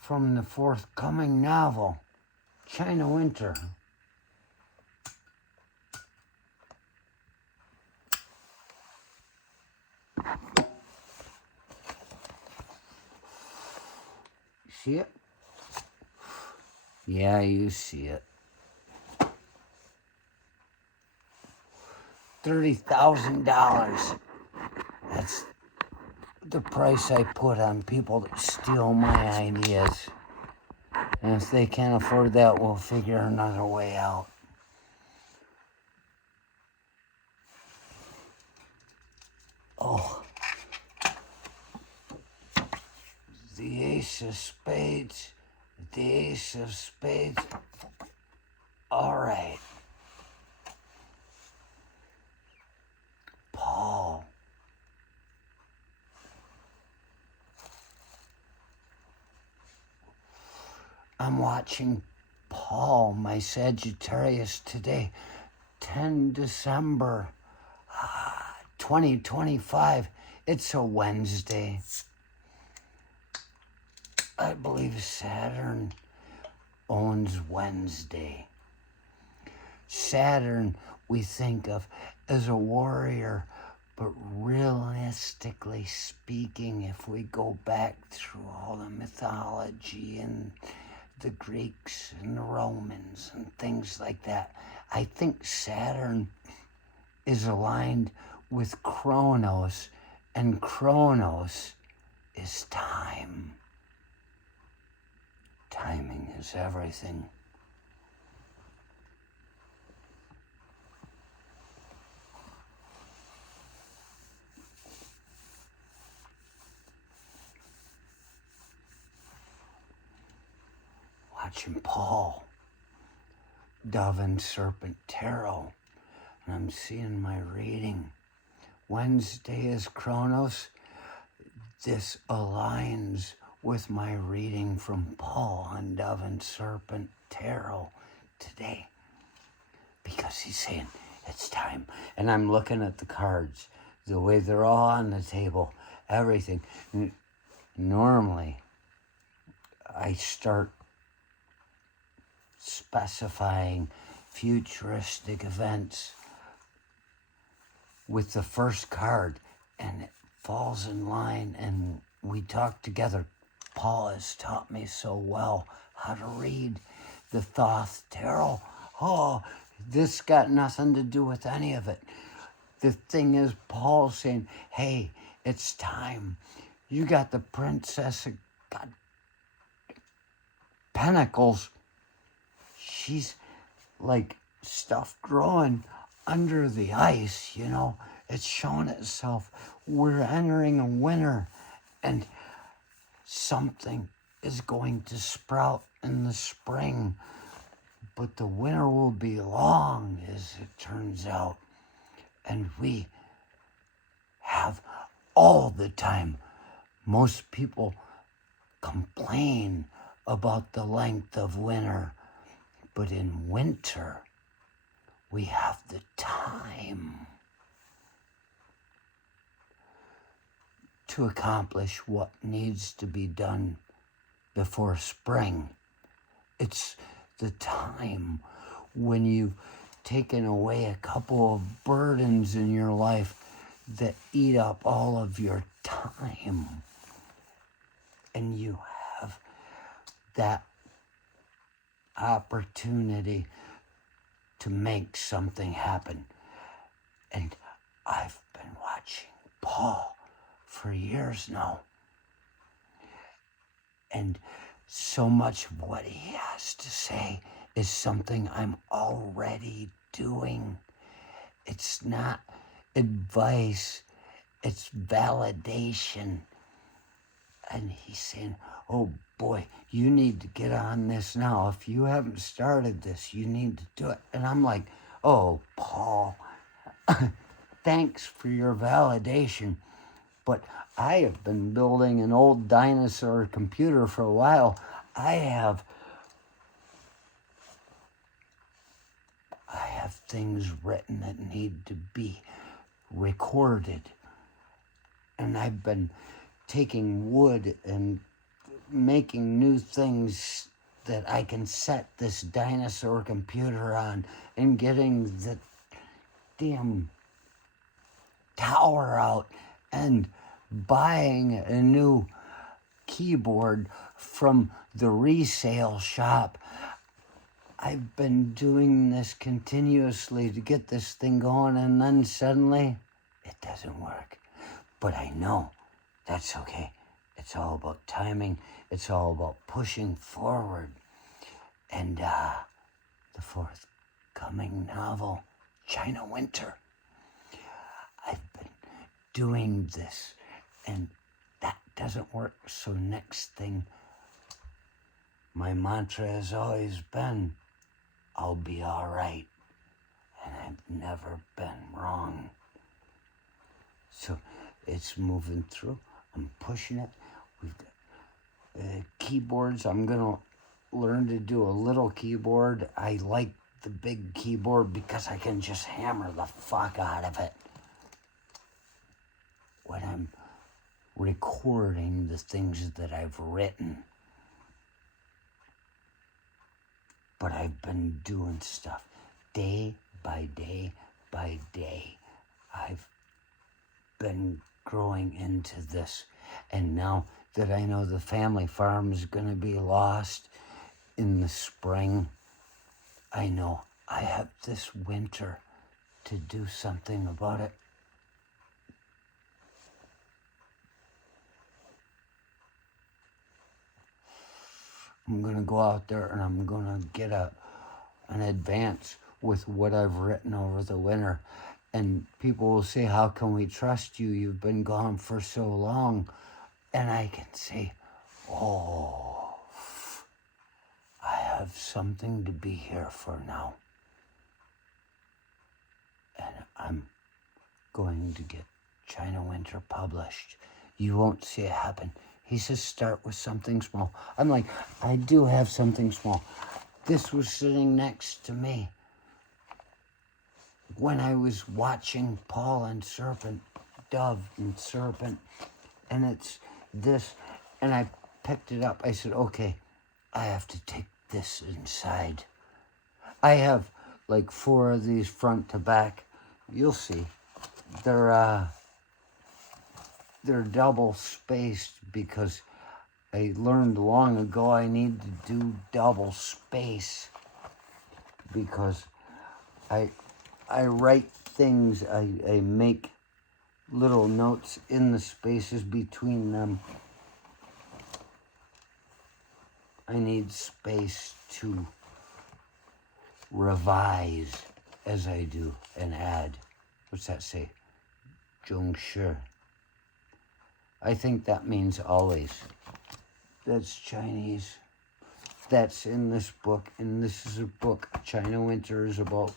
from the forthcoming novel, China Winter. See it? Yeah, you see it. $30,000. That's the price I put on people that steal my ideas. And if they can't afford that, we'll figure another way out. Oh, the ace of spades, the ace of spades. All right. Paul. I'm watching Paul, my Sagittarius, today, 10 December 2025. It's a Wednesday. I believe Saturn owns Wednesday. Saturn we think of as a warrior, but realistically speaking, if we go back through all the mythology and the Greeks and the Romans and things like that, I think Saturn is aligned with Kronos, and Kronos is time. Timing is everything. Watching Paul, Dove and Serpent Tarot, and I'm seeing my reading. Wednesday is Kronos. This aligns with my reading from Paul on Dove and Serpent Tarot today, because he's saying it's time. And I'm looking at the cards, the way they're all on the table, everything. Normally, I start specifying futuristic events with the first card, and it falls in line, and we talk together. Paul has taught me so well how to read the Thoth Tarot. Oh, this got nothing to do with any of it. The thing is, Paul's saying, hey, it's time. You got the Princess of God, Pentacles. She's like stuff growing under the ice, you know. It's showing itself. We're entering a winter, and something is going to sprout in the spring, but the winter will be long, as it turns out, and we have all the time. Most people complain about the length of winter, but in winter we have the time to accomplish what needs to be done before spring. It's the time when you've taken away a couple of burdens in your life that eat up all of your time, and you have that opportunity to make something happen. And I've been watching Paul for years now, and so much of what he has to say is something I'm already doing. It's not advice, it's validation. And he's saying, oh boy, you need to get on this now. If you haven't started this, you need to do it. And I'm like, oh, Paul, thanks for your validation. But I have been building an old dinosaur computer for a while. I have things written that need to be recorded. And I've been taking wood and making new things that I can set this dinosaur computer on, and getting the damn tower out, and buying a new keyboard from the resale shop. I've been doing this continuously to get this thing going, and then suddenly it doesn't work. But I know that's okay. It's all about timing. It's all about pushing forward. And the forthcoming novel, China Winter, I've been doing this, and that doesn't work. So next thing, my mantra has always been, I'll be all right. And I've never been wrong. So it's moving through. I'm pushing it. We've got keyboards. I'm going to learn to do a little keyboard. I like the big keyboard because I can just hammer the fuck out of it when I'm recording the things that I've written. But I've been doing stuff day by day by day. I've been growing into this. And now that I know the family farm is going to be lost in the spring, I know I have this winter to do something about it. I'm going to go out there and I'm going to get an advance with what I've written over the winter. And people will say, how can we trust you? You've been gone for so long. And I can say, oh, I have something to be here for now. And I'm going to get China Winter published. You won't see it happen. He says, start with something small. I'm like, I do have something small. This was sitting next to me when I was watching Paul and Serpent, Dove and Serpent, and it's this, and I picked it up. I said, okay, I have to take this inside. I have like 4 of these front to back. You'll see. They're double spaced because I learned long ago I need to do double space because I write things, I make little notes in the spaces between them. I need space to revise as I do and add. What's that say? 中式. I think that means always. That's Chinese. That's in this book, and this is a book. China Winter is about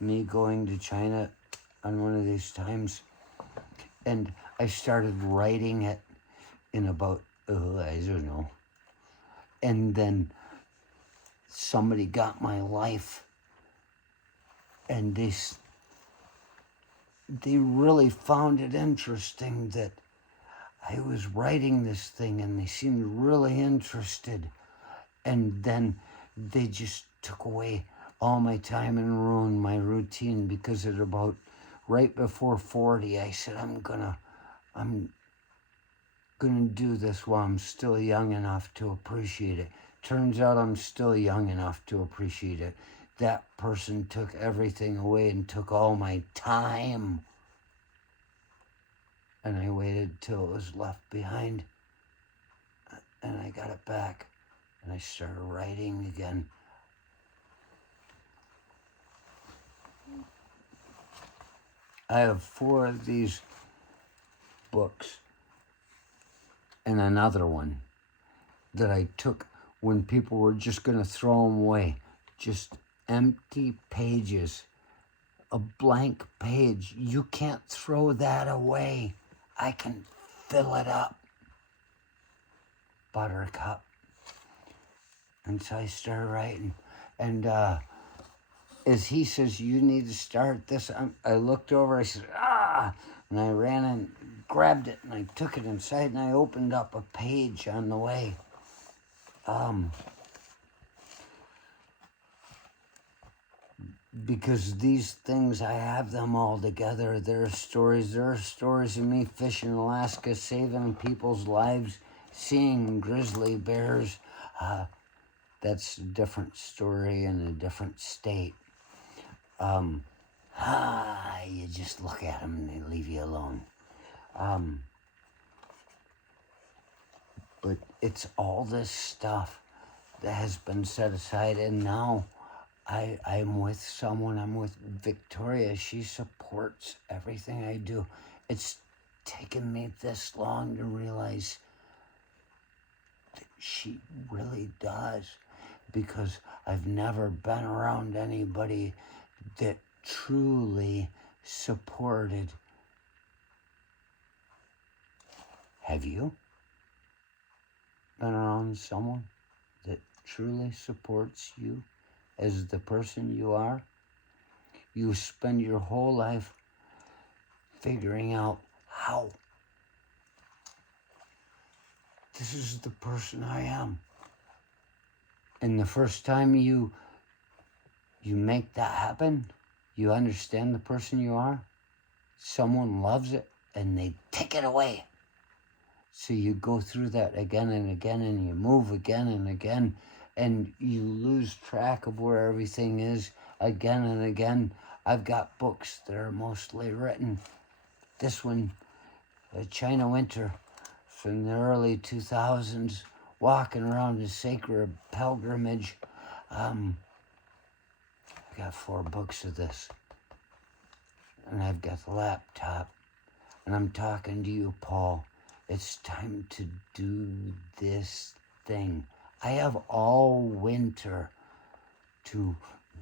me going to China on one of these times. And I started writing it in about, I don't know. And then somebody got my life, and they really found it interesting that I was writing this thing, and they seemed really interested. And then they just took away all my time and ruined my routine, because at about right before 40, I said, I'm gonna do this while I'm still young enough to appreciate it. Turns out I'm still young enough to appreciate it. That person took everything away and took all my time. And I waited till it was left behind. And I got it back. And I started writing again. I have 4 of these books and another one that I took when people were just going to throw them away. Just empty pages, a blank page. You can't throw that away. I can fill it up. Buttercup. And so I started writing. And as he says, you need to start this, I looked over, I said, and I ran and grabbed it, and I took it inside, and I opened up a page on the way. Because these things, I have them all together. There are stories of me fishing in Alaska, saving people's lives, seeing grizzly bears. That's a different story in a different state. You just look at them and they leave you alone. But it's all this stuff that has been set aside, and now I'm with someone. I'm with Victoria. She supports everything I do. It's taken me this long to realize that she really does, because I've never been around anybody that truly supported. Have you been around someone that truly supports you as the person you are? You spend your whole life figuring out how. This is the person I am. And the first time you make that happen, you understand the person you are, someone loves it and they take it away. So you go through that again and again, and you move again and again, and you lose track of where everything is again and again. I've got books that are mostly written. This one, China Winter, from the early 2000s, walking around a sacred pilgrimage. I've got 4 books of this, and I've got the laptop, and I'm talking to you, Paul. It's time to do this thing. I have all winter to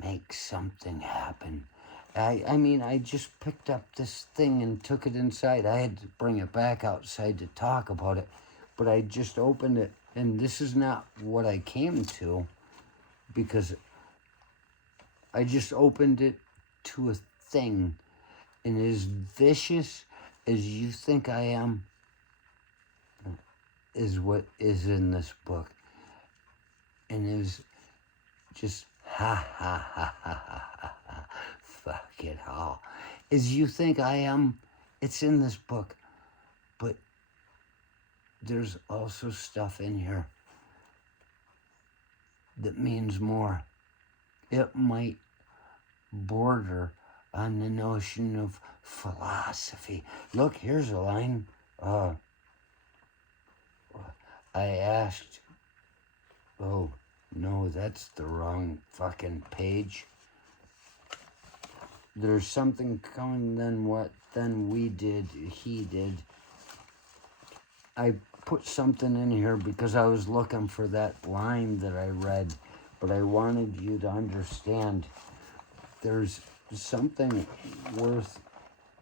make something happen. I just picked up this thing and took it inside. I had to bring it back outside to talk about it, but I just opened it, and this is not what I came to, because I just opened it to a thing, and as vicious as you think I am, is what is in this book, and is just ha ha ha ha ha ha, fuck it all. As you think I am, it's in this book, but there's also stuff in here that means more. It might border on the notion of philosophy. Look, here's a line. I asked, oh no, that's the wrong fucking page. There's something coming than we did, he did. I put something in here because I was looking for that line that I read, but I wanted you to understand there's something worth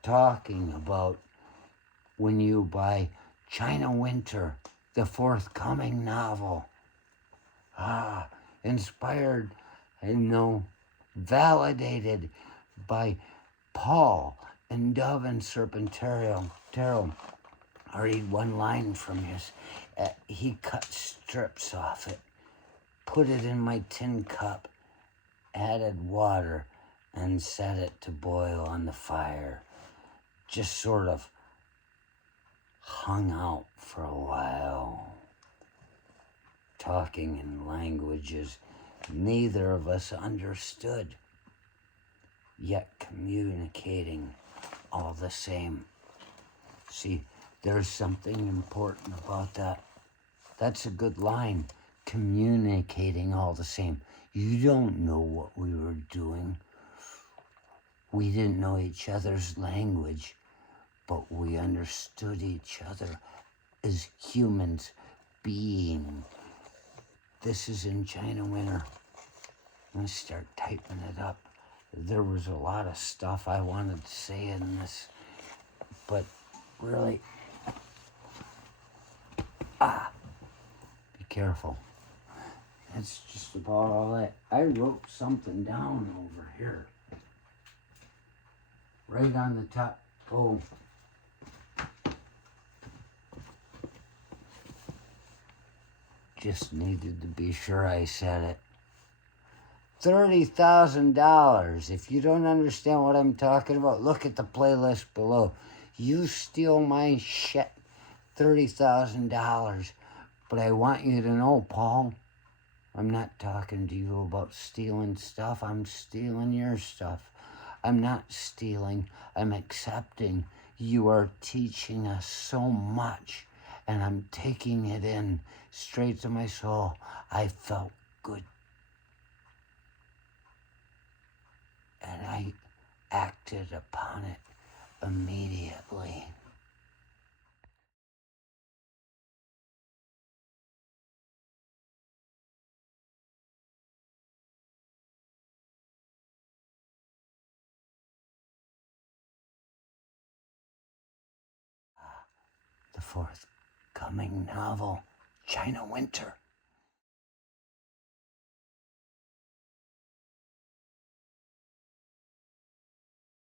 talking about when you buy China Winter, the Forthcoming novel. Inspired, validated by Paul and Dove and Serpentarium. I'll read one line from his. He cut strips off it, put it in my tin cup, added water, and set it to boil on the fire. Just sort of hung out for a while, talking in languages neither of us understood, yet communicating all the same. See, there's something important about that. That's a good line, communicating all the same. You don't know what we were doing. We didn't know each other's language, but we understood each other as humans being. This is in China Winter. I'm going to start typing it up. There was a lot of stuff I wanted to say in this, but really, be careful. That's just about all that. I wrote something down over here. Right on the top. Oh. Just needed to be sure I said it. $30,000. If you don't understand what I'm talking about, look at the playlist below. You steal my shit, $30,000. But I want you to know, Paul, I'm not talking to you about stealing stuff. I'm stealing your stuff. I'm not stealing. I'm accepting. You are teaching us so much, and I'm taking it in straight to my soul. I felt good. And I acted upon it immediately. The forthcoming novel, China Winter.